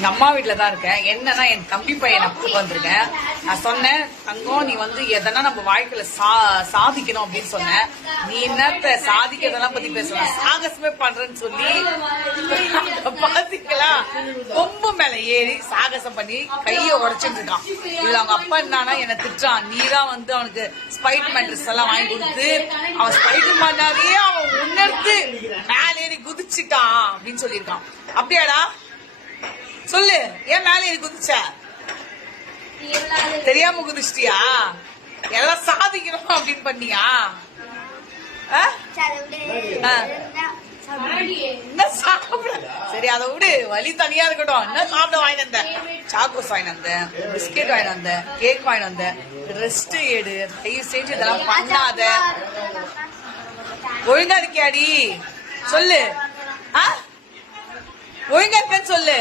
எங்க அம்மா வீட்டுல தான் இருக்கேன். என்னன்னா என் தம்பி பையனை கூட்டு வந்திருக்கேன். நான் சொன்னேன், தங்கம் நீ வந்து எதனா நம்ம வாழ்க்கையில சாதிக்கணும் அப்படின்னு சொன்னேன். நீ என்னத்த சாதிக்கிறதெல்லாம் பத்தி பேசல, சாகசமே பண்றேன்னு சொல்லி பாத்தீங்களா, கொம்பு மேல ஏறி சாகசம் பண்ணி கைய உடைச்சிட்டு இருக்கான். இதுல அவங்க அப்பா என்னன்னா என்ன திட்டுறான், நீதான் வந்து அவனுக்கு ஸ்பைடர்மேன் ட்ரெஸ் எல்லாம் வாங்கி கொடுத்து அவன் ஸ்பைடர்மேனாலேயே அவன் உணர்ந்து மேல ஏறி குதிச்சுட்டான் அப்படின்னு சொல்லியிருக்கான். அப்படியாடா சொல்லு, ஏன் மேல ஏறி குதிச்ச? தெரியாம குதிச்சிட்டியா? எல்லாம் சாதிக்கணும் அப்படின்னு பண்ணியா? என்ன சாப்பிட? சரி அதை விடு, வலி தனியா இருக்கட்டும். என்ன சாப்பிட வாங்கி வந்த? சாக்கோஸ் வாங்கி வந்தேன், பிஸ்கெட் வாங்கி வந்தேன், கேக் வாங்கி வந்தேன். ரெஸ்ட் எடு, தயவு செஞ்சு இதெல்லாம் பண்ணாத. ஒழுங்கா இருக்கியாடி? சொல்லு, ஒழுங்கா இருக்கேன்னு சொல்லு.